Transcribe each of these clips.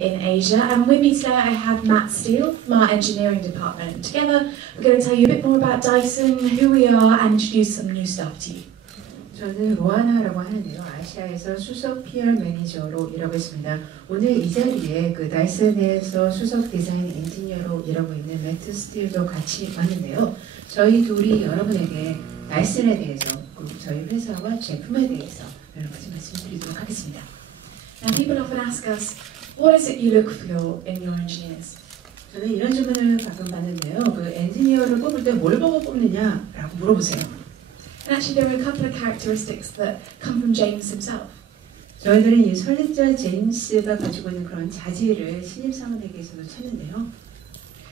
in Asia, and with me today I have Matt Steele from our engineering department. And together we're going to tell you a bit more about Dyson, who we are, and introduce some new stuff to you. 저는 로아나라고 하는데요. 아시아에서 수석 PR 매니저로 일하고 있습니다. 오늘 이 자리에 그 다이슨에서 수석 디자인 엔지니어로 일하고 있는 매트 스틸도 같이 왔는데요. 저희 둘이 여러분에게 다이슨에 대해서, 그리고 저희 회사와 제품에 대해서 여러 가지 말씀드리도록 하겠습니다. Now people often ask us, what is it you look for in your engineers? 저는 이런 질문을 가끔 받는데요. 그 엔지니어를 뽑을 때 뭘 보고 뽑느냐라고 물어보세요. And actually there are a couple of characteristics that come from James himself. 저희들은 이 설립자 제임스가 가지고 있는 그런 자질을 신입사원에게서도 찾는데요.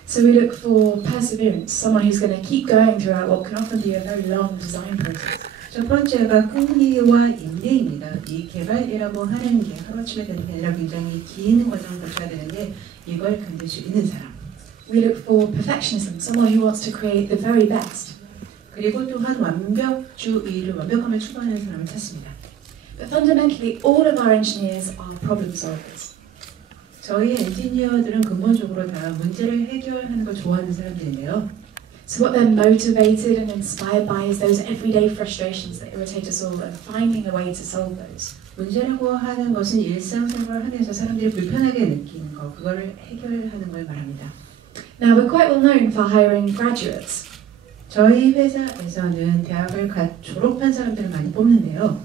So we look for perseverance, someone who's going to keep going throughout what can often be a very long design process. 첫 번째가 끈기와 인내입니다. 이 개발이라고 하는 게 하루아침에 되는 게 아니라 굉장히 긴 과정을 거쳐야 되는데 이걸 견딜 수 있는 사람. We look for perfectionism, someone who wants to create the very best. 그리고 또한 완벽함을 추구하는 사람을 찾습니다. But fundamentally, all of our engineers are problem solvers. 저희 엔지니어들은 근본적으로 다 문제를 해결하는 걸 좋아하는 사람들인데요. So what they're motivated and inspired by is those everyday frustrations that irritate us all and finding a way to solve those. 문제라고 하는 것은 일상생활 안에서 사람들이 불편하게 느끼는 것, 그거를 해결하는 걸 말합니다. Now we're quite well known for hiring graduates. 저희 회사에서는 대학을 졸업한 사람들을 많이 뽑는데요.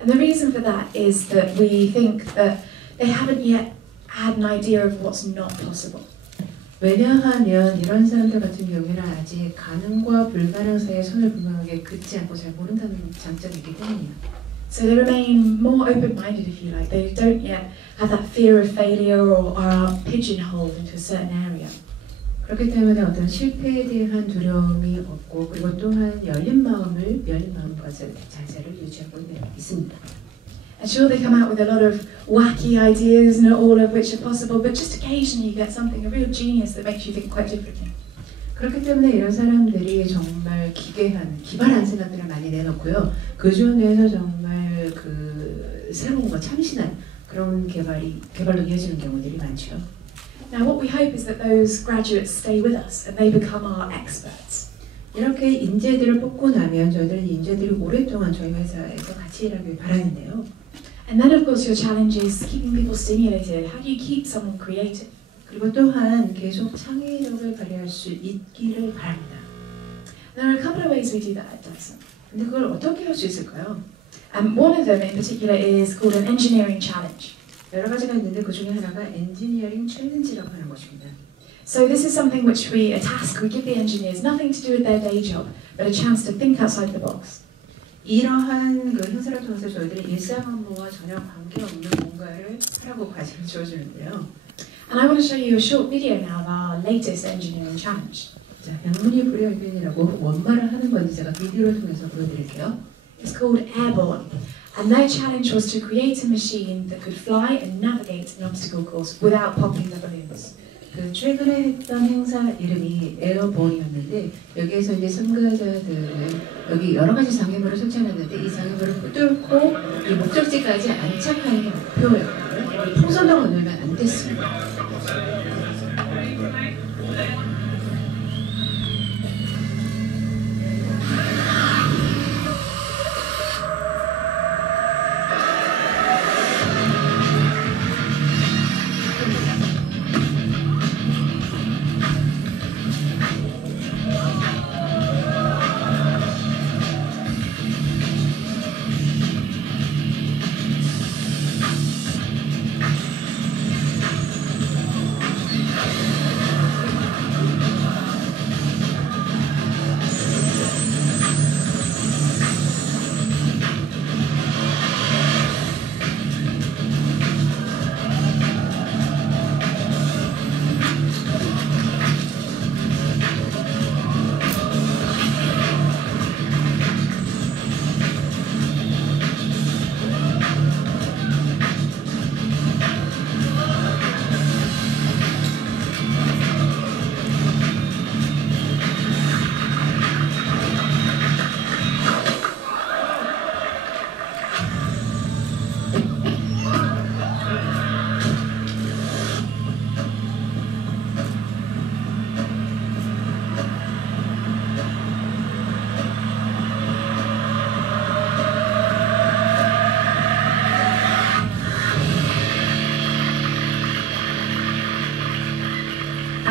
And the reason for that is that we think that they haven't yet had an idea of what's not possible. 왜냐하면 이런 사람들 같은 경우에는 아직 가능과 불가능 사이에 선을 분명하게 긋지 않고 잘 모른다는 장점이기 때문이에요. So they remain more open-minded, if you like. They don't yet have that fear of failure or are pigeonholed into a certain area. 그렇기 때문에 어떤 실패에 대한 두려움이 없고 그리고 또한 열린 마음과 자세를 유지하고 있습니다. And sure, they come out with a lot of wacky ideas, not all of which are possible, but just occasionally you get something, a real genius that makes you think quite differently. 그렇기 때문에 이런 사람들이 정말 기발한 생각들을 많이 내놓고요. 그 중에서 정말 그 새로운 거 참신한 그런 개발로 이어지는 경우들이 많죠. Now what we hope is that those graduates stay with us and they become our experts. 이렇게 인재들을 뽑고 나면 저희들은 인재들이 오랫동안 저희 회사에서 같이 일하길 바라는데요. And then of course your challenge is keeping people stimulated. How do you keep someone creative? 그리고 또한 계속 창의력을 발휘할 수 있기를 바랍니다. There are a couple of ways we do that at Dyson. 근데 그걸 어떻게 할 수 있을까요? One of them in particular is called an engineering challenge. 여러 가지가 있는데 그 중에 하나가 엔지니어링 챌린지라고 하는 것입니다. So this is something which a task we give the engineers, nothing to do with their day job, but a chance to think outside the box. 이러한 그 행사를 통해서 저희들이 일상 업무와 전혀 관계없는 뭔가를 하라고 과제를 주어주는데요. And I want to show you a short video now of our latest engineering challenge. 자, 양문이 불여일견이라고 원말을 하는 건지 제가 비디오를 통해서 보여드릴게요. It's called Airborne, and their challenge was to create a machine that could fly and navigate an obstacle course without popping the balloons. 그 최근에 했던 행사 이름이 에어본이었는데 여기에서 이제 참가자들은 여기 여러 가지 장애물을 설치해놨는데 이 장애물을 뚫고 이 목적지까지 안착하는 게 목표였고요. 풍선도 건너면 안 됐습니다.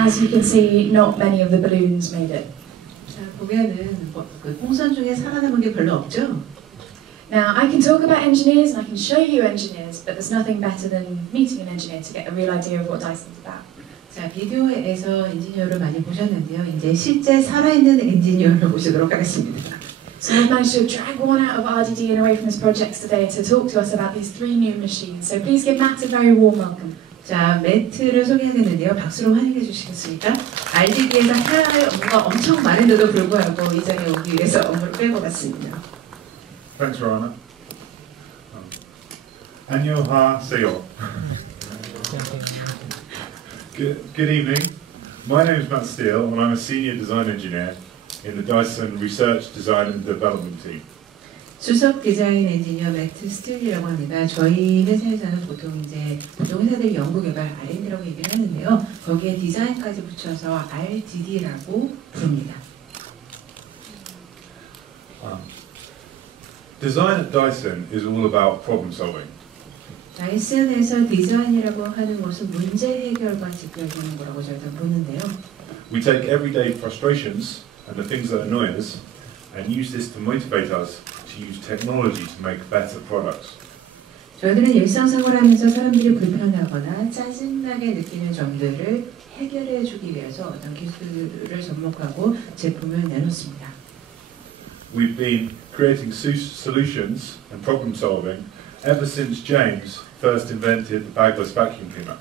as you can see, not many of the balloons made it. 자, 보면은 그 풍선 중에 살아남은 게 별로 없죠? Now, I can talk about engineers and I can show you engineers, but there's nothing better than meeting an engineer to get a real idea of what Dyson's about. 자, 비디오에서 엔지니어를 많이 보셨는데요. 이제 실제 살아있는 엔지니어를 보시도록 하겠습니다. So I've managed to drag one out of RDD and away from his projects today to talk to us about these 3 new machines. So please give Matt a very warm welcome. 자, 매트를 소개하겠는데요. 박수로 환영해 주시겠습니까? RDD에서 해야 할 업무가 엄청 많은데도 불구하고 이 자리에 오기 위해서 업무를 빼고 갔습니다. Thanks, Rana. 안녕하세요. Good evening. My name is Matt Steele and I'm a senior design engineer in the Dyson Research, Design and Development team. 수석 디자인 엔지니어 매트 스틸이라고 합니다. 저희 회사에서는 보통 회사들이 연구 개발 R&D라고 얘기를 하는데요. 거기에 디자인까지 붙여서 RDD라고 부릅니다. Design at Dyson is all about problem solving. 다이슨에서 디자인이라고 하는 것은 문제 해결과 직결되는 거라고 저희가 보는데요. We take everyday frustrations and the things that annoy us and use this to motivate us to use technology to make better products. 저희들은 일상생활하면서 사람들이 불편하거나 짜증나게 느끼는 점들을 해결해 주기 위해서 어떤 기술을 접목하고 제품을 내놓습니다. We've been creating solutions and problem solving ever since James first invented the bagless vacuum cleaner.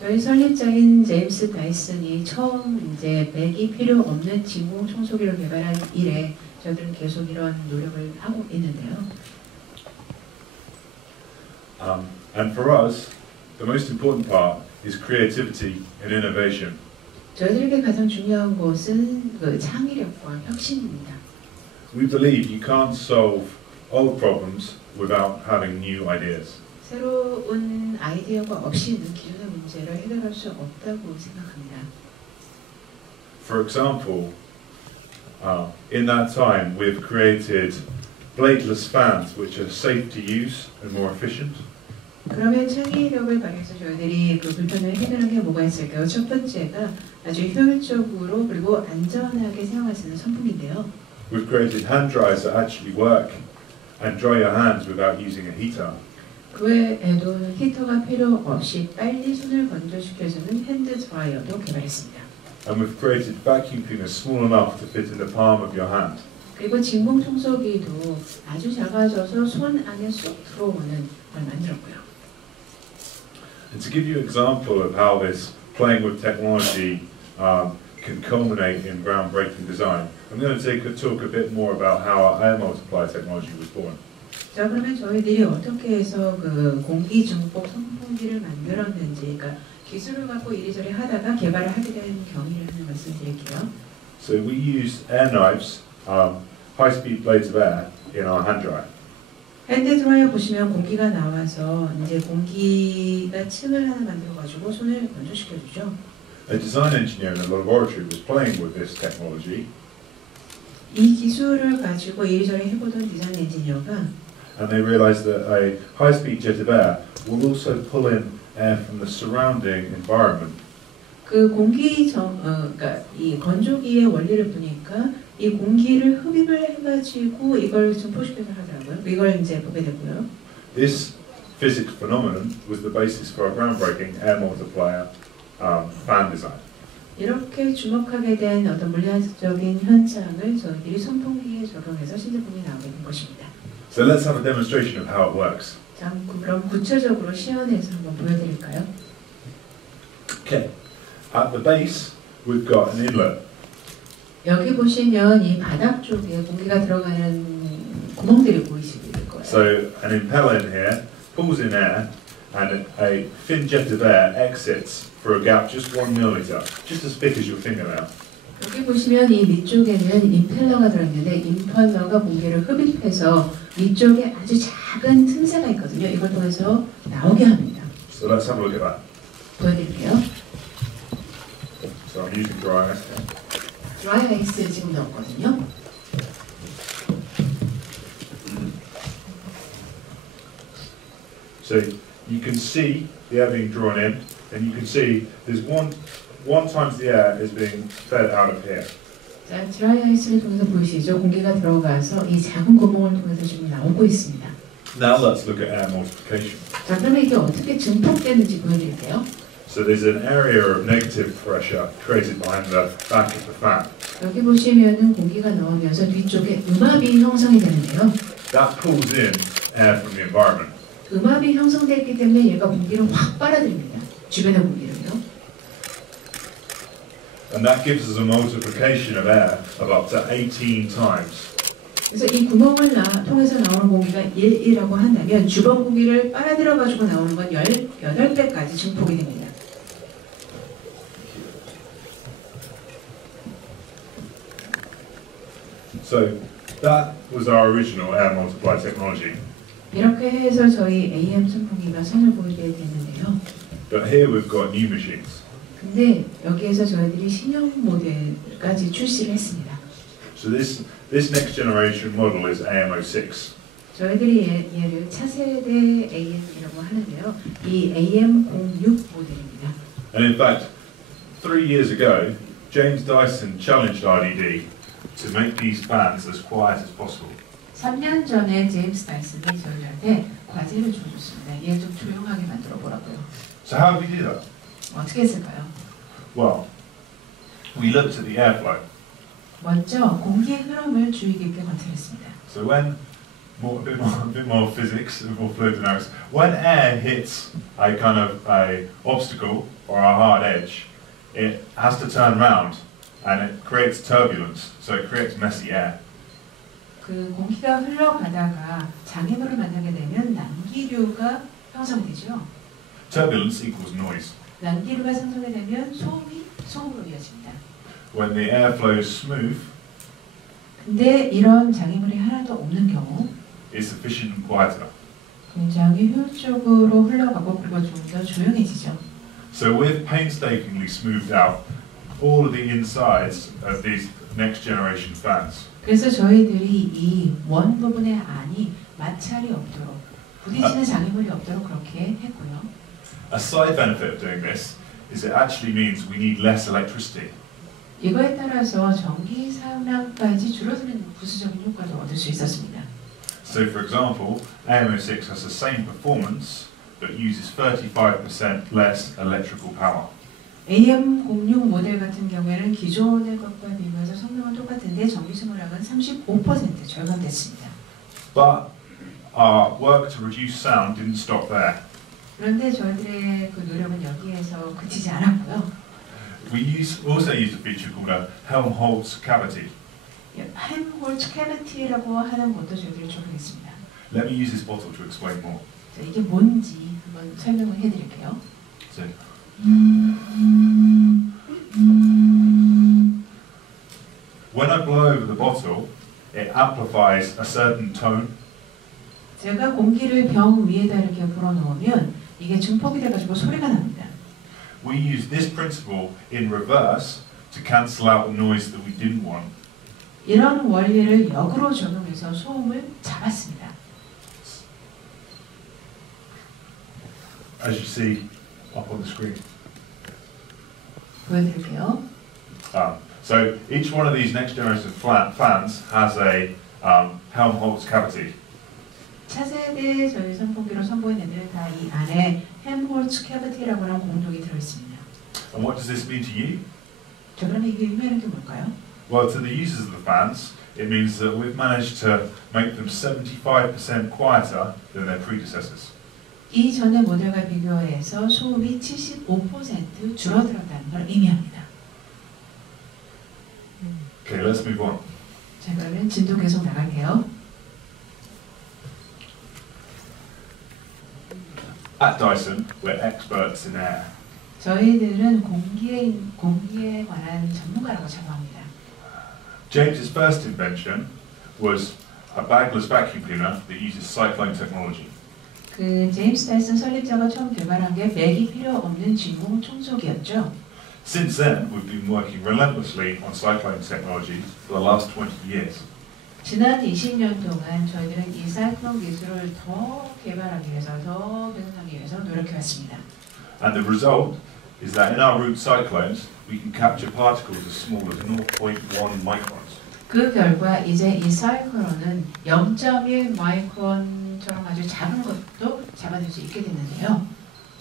저희 설립자인 제임스 다이슨이 처음 백이 필요 없는 진공 청소기를 개발한 이래 저희들은 계속 이런 노력을 하고 있는데요. And for us, the most important part is creativity and innovation. 저희들에게 가장 중요한 것은 그 창의력과 혁신입니다. We believe you can't solve old problems without having new ideas. 새로운 아이디어가 없이는 기존의 문제를 해결할 수 없다고 생각합니다. For example, in that time we've created bladeless fans which are safe to use and more efficient. 그러면 창의력을 발휘해서 저희들이 그 불편을 해결한 게 뭐가 있을까요? 첫 번째가 아주 효율적으로 그리고 안전하게 사용할 수 있는 선풍기인데요. We've created hand dryers that actually work and dry your hands without using a heater. 그 외에도 히터가 필요 없이 빨리 손을 건조시켜주는 핸드 드라이어도 개발했습니다. And we've created vacuum cleaners small enough to fit in the palm of your hand. 그리고 진공 청소기도 아주 작아져서 손 안에 쏙 들어오는 걸 만들었고요. And to give you an example of how this playing with technology can culminate in groundbreaking design, I'm going to talk a bit more about how our air multiplier technology was born. 자, 그러면 저희들이 어떻게 해서 그 공기 증폭 선풍기를 만들었는지, 그러니까 기술을 갖고 이리저리 하다가 개발을 하게 된 경위를 하나 말씀드릴게요. So we used air knives, high-speed blades of air, in our hand dryer. 핸드 드라이어 보시면 공기가 나와서 이제 공기가 층을 하나 만들어가지고 손을 건조시켜주죠. A design engineer in a laboratory was playing with this technology. 이 기술을 가지고 이리저리 해보던 디자인 엔지니어가 And they realized that a high-speed jet of air will also pull in air from the surrounding environment. 그 그러니까 이 건조기의 원리를 보니까 이 공기를 흡입을 해가지고 이걸 증폭시켜서 하더라고요. 이걸 이제 보게 됐고요. This physics phenomenon was the basis for our groundbreaking air multiplier fan design. 이렇게 주목하게 된 어떤 물리학적인 현상을 저희들이 선풍기에 적용해서 신제품이 나오게 된 것입니다. So let's have a demonstration of how it works. 자, 그럼 구체적으로 시연해서 한번 보여드릴까요? Okay. At the base, we've got an inlet. 여기 보시면 이 바닥 쪽에 공기가 들어가는 구멍들이 보이시게 될 거예요. So an impeller in here pulls in air, and a thin jet of air exits for a gap just 1 millimeter, just as thick as your fingernail. 여기 보시면 이 밑쪽에는 임펠러가 들어있는데 임펠러가 공기를 흡입해서 위쪽에 아주 작은 틈새가 있거든요. 이걸 통해서 나오게 합니다. So let's have a look at that. 보여드릴게요. So I'm using dry ice. 드라이 아이스를 지금 넣었거든요. So you can see the air being drawn in, and you can see there's one 1 times the air is being fed out of here. 자, 드라이 아이스를 통해서 보이시죠? 공기가 들어가서 이 작은 구멍을 통해서 지금 나오고 있습니다. Now let's look at air multiplication. 자, 그러면 이게 어떻게 증폭되는지 보여드릴게요. So there's an area of negative pressure created behind the back of the fan. 여기 보시면은 공기가 나오면서 뒤쪽에 음압이 형성이 되는데요. That pulls in air from the environment. 음압이 형성되기 때문에 얘가 공기를 확 빨아들입니다. 주변의 공기를요. And that gives us a multiplication of air of up to 18 times. 그래서 이 구멍을 통해서 나오는 공기가 1이라고 한다면 주변 공기를 빨아들여 가지고 나오는 건 18배까지 증폭이 됩니다. So that was our original air multiply technology. 이렇게 해서 저희 AM 선풍기가 선을 보이게 됐는데요. But here we've got new machines. 근데 여기에서 저희들이 신형 모델까지 출시를 했습니다. So this next generation model is AMO6. 저희들이 얘를 차세대 AM이라고 하는데요. 이 AM06 모델입니다. And in fact, 3 years ago, James Dyson challenged RDD to make these fans as quiet as possible. 3년 전에 제임스 다이슨이 저희한테 과제를 줘줬습니다. 얘 좀 조용하게 만들어 보라고요. So how did he do that? 어떻게 했을까요? Well, we looked at the airflow. 먼저 공기의 흐름을 주의 깊게 관찰했습니다. So when a bit more physics, a bit more fluid dynamics. When air hits a kind of a obstacle or a hard edge, it has to turn round and it creates turbulence. So it creates messy air. 그 공기가 흘러가다가 장애물을 만나게 되면 난기류가 형성되죠. Turbulence equals noise. 난기류가 생성이 되면 소음으로 이어집니다. When the airflow is smooth, 근데 이런 장애물이 하나도 없는 경우 it's efficient and quieter. 굉장히 효율적으로 흘러가고 그리고 좀 더 조용해지죠. So we've painstakingly smoothed out all of the insides of these next generation fans. 그래서 저희들이 이 원 부분의 안이 마찰이 없도록 부딪히는 장애물이 없도록 그렇게 했고요. A side benefit of doing this is it actually means we need less electricity. 이거에 따라서 전기 사용량까지 줄어드는 부수적인 효과도 얻을 수 있었습니다. So for example, AMO6 has the same performance but uses 35% less electrical power. AM06 모델 같은 경우에는 기존의 것과 비교해서 성능은 똑같은데 전기 소모량은 35% 절감됐습니다. But our work to reduce sound didn't stop there. 그런데 저희들의 그 노력은 여기에서 그치지 않았고요. We also used a feature called a Helmholtz cavity. 헬므홀츠 캐비티라고 하는 것도 저희들이 적용했습니다. Let me use this bottle to explain more. 자, 이게 뭔지 한번 설명을 해드릴게요. So, when I blow over the bottle, it amplifies a certain tone. 제가 공기를 병 위에다 이렇게 불어넣으면 이게 증폭이 돼가지고 소리가 납니다. We use this principle in reverse to cancel out the noise that we didn't want. 이런 원리를 역으로 적용해서 소음을 잡았습니다. As you see up on the screen. 보여드릴게요. So each one of these next generation fans has a Helmholtz cavity. 차세대 저희 선풍기로 선보인 애들은 다 이 안에 헬므홀츠 캐비티라고 하는 공동이 들어있습니다. And what does this mean to you? 자, 그러면 이게 의미하는 게 뭘까요? Well, to the users of the fans, it means that we've managed to make them 75% quieter than their predecessors. 이전의 모델과 비교해서 소음이 75% 줄어들었다는 걸 의미합니다. Okay, let's move on. 자, 그러면 진도 계속 나갈게요. At Dyson, we're experts in air. 저희들은 공기에 관한 전문가라고 자부합니다. James's first invention was a bagless vacuum cleaner that uses cyclone technology. 그 제임스 다이슨 설립자가 처음 개발한 게 맥이 필요 없는 진공 청소기였죠. Since then, we've been working relentlessly on cyclone technology for the last 20 years. 지난 20년 동안 저희들은 이 사이클론 기술을 더 개발하기 위해서, 더 개선하기 위해서 노력해왔습니다. And the result is that in our root cyclones we can capture particles as small as 0.1 microns. 그 결과 이제 이 사이클론은 0.1 마이크론처럼 아주 작은 것도 잡아낼 수 있게 됐는데요.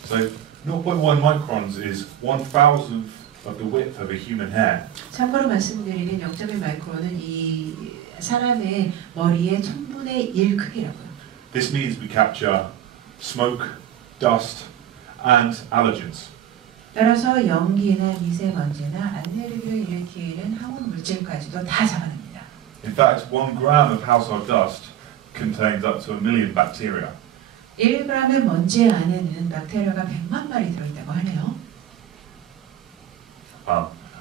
So 0.1 microns is 1,000th of the width of a human hair. 참고로 말씀드리면 0.1 마이크론은 이 사람의 머리의 1000분의 1 크기라고요. This means we capture smoke, dust, and allergens. 따라서 연기나 미세먼지나 알레르기를 일으키는 항원 물질까지도 다 잡아냅니다. In fact, 1 gram of household dust contains up to 1 million bacteria. 1g의 먼지 안에는 박테리아가 100만 마리 들어있다고 하네요.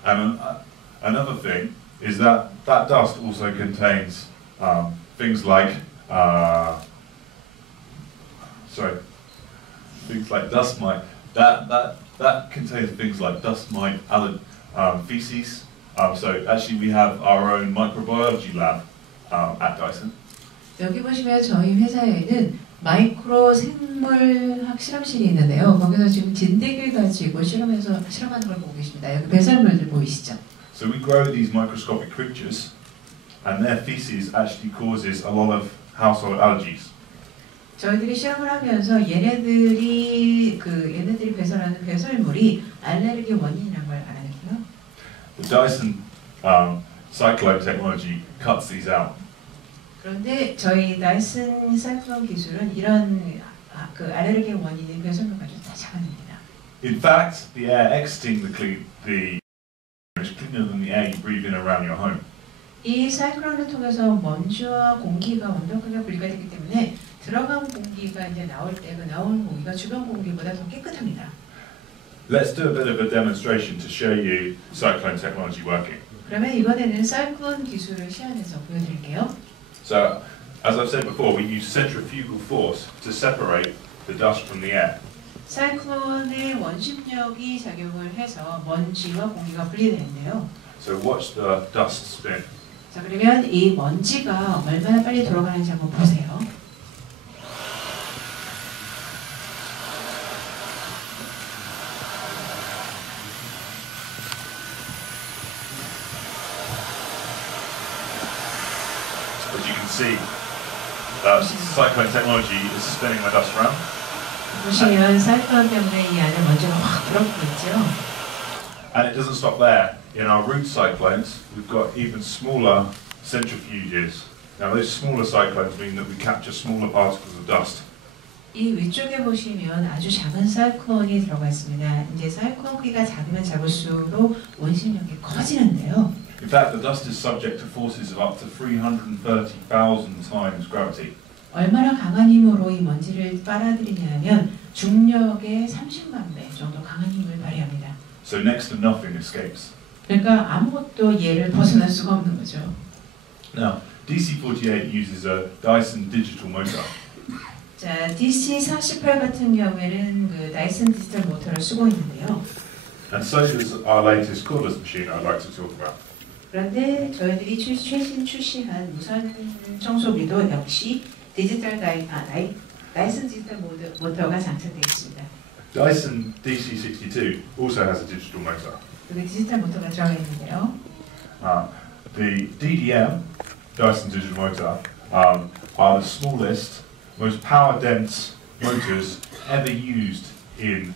And another thing is that that dust also contains things like things like dust mite. That contains things like dust mite, feces. So actually, we have our own microbiology lab at Dyson. 여기 보시면 저희 회사에는 마이크로 생물학 실험실이 있는데요. 거기서 지금 진드기를 가지고 실험하는 걸 보고 계십니다. 여기 배설물들 보이시죠? So we grow these microscopic creatures, and their feces actually causes a lot of household allergies. 저희들이 실험을 하면서 얘네들이 배설하는 배설물이 알레르기 원인이라는 걸 알아냈고요. The Dyson cyclone technology cuts these out. 그런데 저희 다이슨 사이클론 기술은 이런 알레르기 원인인 배설물까지 다 잡아냅니다. In fact, the air exiting the is cleaner than the air you breathe in around your home. 이 사이클론을 통해서 먼지와 공기가 완벽하게 분리가 되기 때문에 들어간 공기가 이제 나올 때 그 나오는 공기가 주변 공기보다 더 깨끗합니다. Let's do a bit of a demonstration to show you cyclone technology working. 그러면 이번에는 사이클론 기술을 시연해서 보여드릴게요. So, as I've said before, we use centrifugal force to separate the dust from the air. 사이클론의 원심력이 작용을 해서 먼지와 공기가 분리되는데요. So watch the dust spin. 자, 그러면 이 먼지가 얼마나 빨리 돌아가는지 한번 보세요. As you can see, cyclone technology is spinning my dust around. 보시면 사이클론 때문에 이 안에 먼지가 확 들어오고 있죠. And it doesn't stop there. In our root cyclones, we've got even smaller centrifuges. Now those smaller cyclones mean that we capture smaller particles of dust. 이 위쪽에 보시면 아주 작은 사이클론이 들어가 있습니다. 이제 사이클론기가 작으면 작을수록 원심력이 커지는데요. In fact, the dust is subject to forces of up to 330,000 times gravity. 얼마나 강한 힘으로 이 먼지를 빨아들이냐면 중력의 30만 배 정도 강한 힘을 발휘합니다. So next to nothing escapes. 그러니까 아무것도 얘를 벗어날 수가 없는 거죠. Now, DC48 uses a Dyson digital motor. 자, DC48 같은 경우에는 그 다이슨 디지털 모터를 쓰고 있는데요. And so does our latest cordless machine I'd like to talk about. 그런데 저희들이 최신 출시한 무선 청소기도 역시 다이슨 디지털 모터가 장착되어 있습니다. Dyson DC62 also has a digital motor. 여기 디지털 모터가 들어가 있는데요. The DDM, Dyson digital motor, are the smallest, most power-dense motors ever used in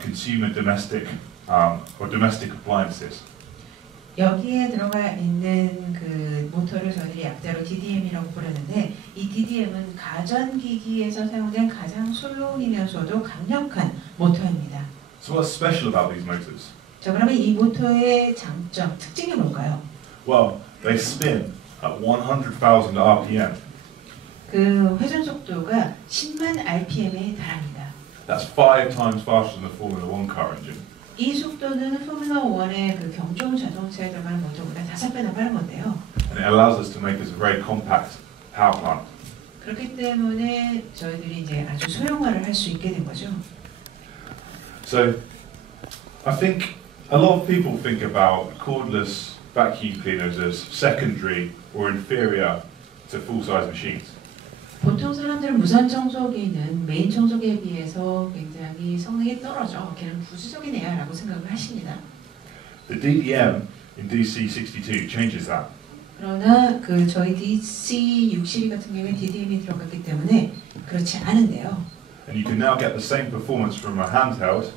consumer domestic or domestic appliances. 여기에 들어가 있는 그 모터를 저희들이 약자로 DDM이라고 부르는데 이 DDM은 가전기기에서 사용된 가장 솔로이면서도 강력한 모터입니다. So what's special about these motors? 자, 그러면 이 모터의 장점, 특징이 뭘까요? Well, they spin at 100,000 RPM. 그 회전 속도가 10만 RPM에 달합니다. That's 5 times faster than the Formula 1 car engine. 이 속도는 포뮬러 1의 그 경종 자동차에 들어가는 모터보다 5배나 빠른 건데요. And it allows us to make this a very compact power plant. 그렇기 때문에 저희들이 이제 아주 소형화를 할 수 있게 된 거죠. So, I think a lot of people think about cordless vacuum cleaners as secondary or inferior to full-size machines. 보통 사람들은 무선 청소기는 메인 청소기에 비해서 굉장히 성능이 떨어져. 걔는 부수적인 애야라고 생각을 하십니다. The DDM in DC62 changes that. 그러나 그 저희 DC62 같은 경우에 DDM이 들어갔기 때문에 그렇지 않은데요. And you can now get the same performance from a handheld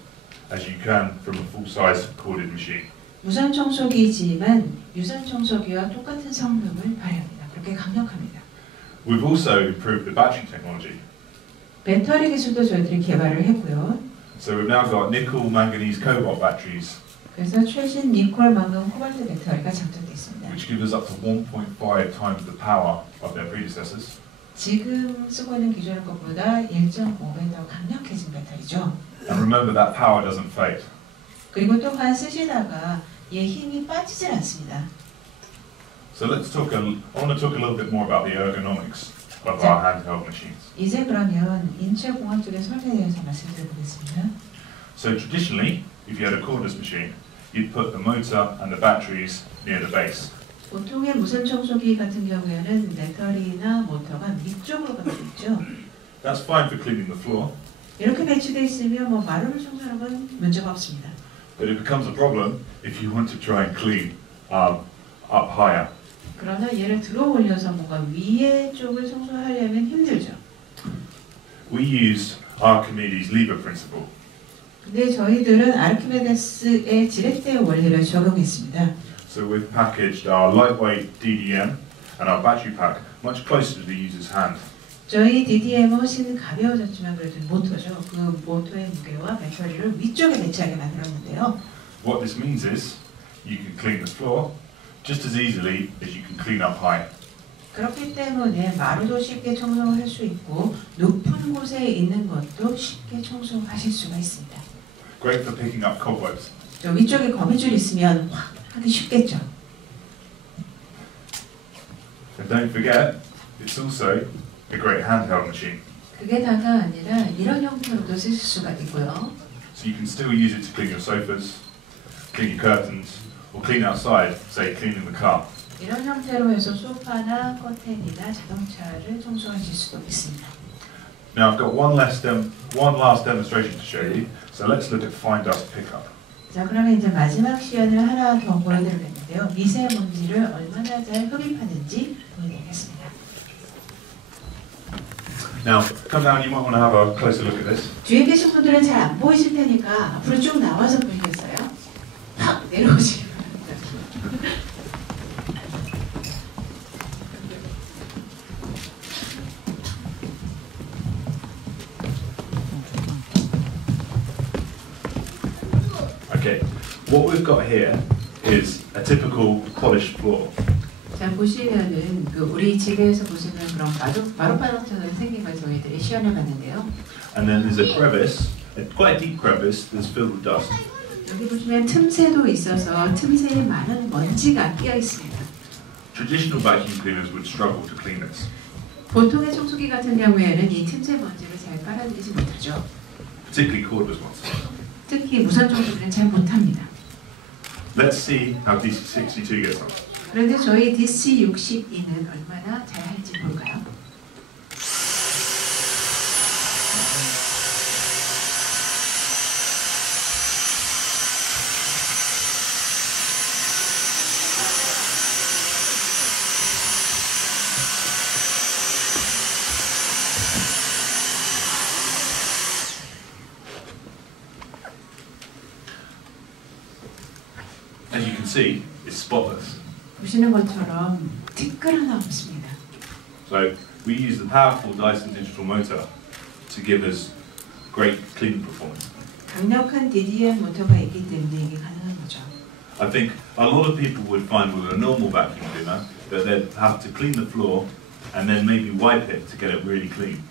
as you can from a full-size corded machine. 무선 청소기지만 유선 청소기와 똑같은 성능을 발휘합니다. 그렇게 강력합니다. We've also improved the battery technology. 배터리 기술도 저희들이 개발을 했고요. So we've now got nickel, manganese, cobalt batteries, 그래서 최신 니콜, 망간, 코발트 배터리가 장착되어 있습니다. which give us up to 1.5 times the power of their predecessors. 지금 쓰고 있는 기존의 것보다 1.5배 더 강력해진 배터리죠. And remember that power doesn't fade. 그리고 또한 쓰시다가 얘 힘이 빠지질 않습니다. So I want to talk a little bit more about the ergonomics of our handheld machines. 이제 그러면 인체 공학 쪽의 설계에 대해서 말씀드려보겠습니다. So traditionally, if you had a cordless machine, you'd put the motor and the batteries near the base. 보통의 무선 청소기 같은 경우에는 배터리나 모터가 위쪽으로 가져 있죠. That's fine for cleaning the floor, 이렇게 배치되어 있으면 뭐 마루를 청소하는 건 문제가 없습니다. but it becomes a problem if you want to try and clean up higher. 그러나 얘를 들어 올려서 뭔가 위에 쪽을 청소하려면 힘들죠. We used Archimedes' lever principle. 근데 저희들은 아르키메데스의 지렛대 원리를 적용했습니다. So we've packaged our lightweight DDM and our battery pack much closer to the user's hand. 저희 DDM은 훨씬 가벼워졌지만 그래도 모터죠. 그 모터의 무게와 배터리를 위쪽에 배치하게 만들었는데요. What this means is you can clean the floor just as easily as you can clean up high. 그렇기 때문에 마루도 쉽게 청소할 수 있고 높은 곳에 있는 것도 쉽게 청소하실 수가 있습니다. Great for picking up cobwebs. 저 위쪽에 거미줄 있으면 확 하기 쉽겠죠. And don't forget, it's also a great handheld machine. 그게 다가 아니라 이런 형태로도 쓰실 수가 있고요. So you can still use it to clean your sofas, clean your curtains, or clean outside, say cleaning the car. 이런 형태로 해서 소파나 커튼이나 자동차를 청소하실 수도 있습니다. Now I've got one last demonstration to show you. So let's look at fine dust pickup. 자, 그러면 이제 마지막 시연을 하나 더 보여드리겠는데요. 미세먼지를 얼마나 잘 흡입하는지 보여드리겠습니다. Now, come down, you might want to have a closer look at this. 뒤에 계신 분들은 잘 안 보이실 테니까 앞으로 쭉 나와서 보시겠어요? 확 내려오시기 바랍니다. Okay, what we've got here is a typical polished floor. 자, 보시면은 그 우리 집에서 보시는 그런 마룻바닥처럼 생긴 걸 저희들이 시연해 봤는데요. And then there's a crevice, quite a deep crevice that's filled with dust. 여기 보시면 틈새도 있어서 틈새에 많은 먼지가 끼어 있습니다. Traditional vacuum cleaners would struggle to clean this. 보통의 청소기 같은 경우에는 이 틈새 먼지를 잘 빨아들이지 못하죠. Particularly cordless ones. 특히 무선 청소기는 잘 못합니다. Let's see how DC62 gets on. 그런데 저희 DC62는 얼마나 잘할지 볼까요? As you can see, it's spotless. 보시는 것처럼 티끌 하나 없습니다. So we use the powerful Dyson digital motor to give us great cleaning performance. 강력한 DDM 모터가 있기 때문에 이게 가능한 거죠. I think a lot of people would find with a normal vacuum cleaner that they'd have to clean the floor and then maybe wipe it to get it really clean.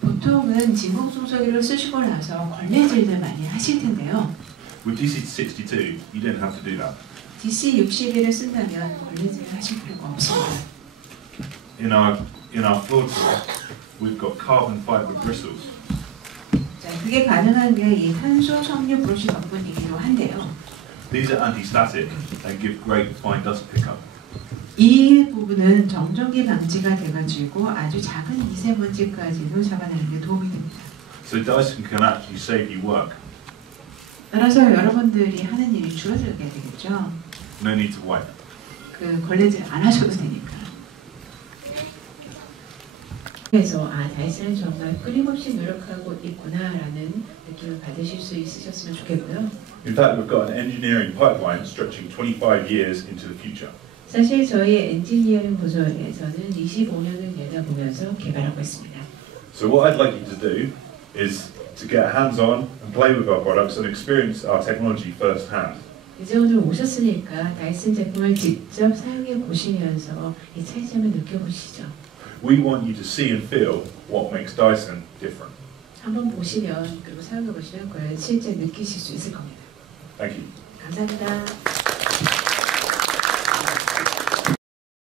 보통은 진공 청소기를 쓰시고 나서 걸레질들 많이 하실 텐데요. With DC62, you don't have to do that. DC61을 쓴다면 걸레질을 하실 필요가 없습니다. In our floor tool, we've got carbon fiber bristles. 자, 그게 가능한 게 이 탄소 섬유 브러쉬 덕분이기도 한데요. These are anti-static and give great fine dust pickup. 이 부분은 정전기 방지가 돼가지고 아주 작은 미세먼지까지도 잡아내는 데 도움이 됩니다. So Dyson can actually save you work. 따라서 여러분들이 하는 일이 줄어들게 되겠죠. No need to wait. 그 걸레질 안 하셔도 되니까. 그래서 다이슨은 정말 끊임없이 노력하고 있구나라는 느낌을 받으실 수 있으셨으면 좋겠고요. In fact, we've got an engineering pipeline stretching 25 years into the future. 사실 저희 엔지니어링 부서에서는 25년을 내다보면서 개발하고 있습니다. So what I'd like you to do is to get hands-on and play with our products and experience our technology firsthand. 이제 오늘 오셨으니까 다이슨 제품을 직접 사용해 보시면서 이 차이점을 느껴보시죠. We want you to see and feel what makes Dyson different. 한번 보시면 그리고 사용해 보시면 그걸 실제 느끼실 수 있을 겁니다. Thank you. 감사합니다.